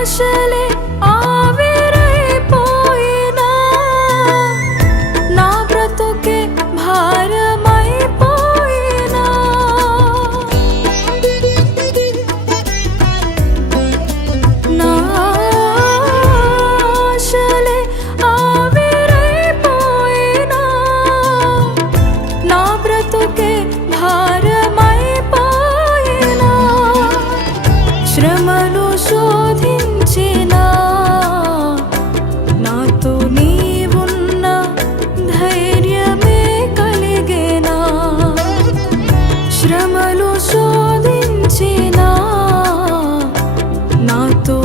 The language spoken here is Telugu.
ఆశలే ఆవిరైపోయినా నా బ్రతుకే భారమైపోయినా నా ఆశలే ఆవిరైపోయినా నా బ్రతుకే భారమైపోయినా శ్రమలు శోధించినా నాతో నీవున్న ధైర్యమే కలిగేనా శ్రమలు శోధించినా నాతో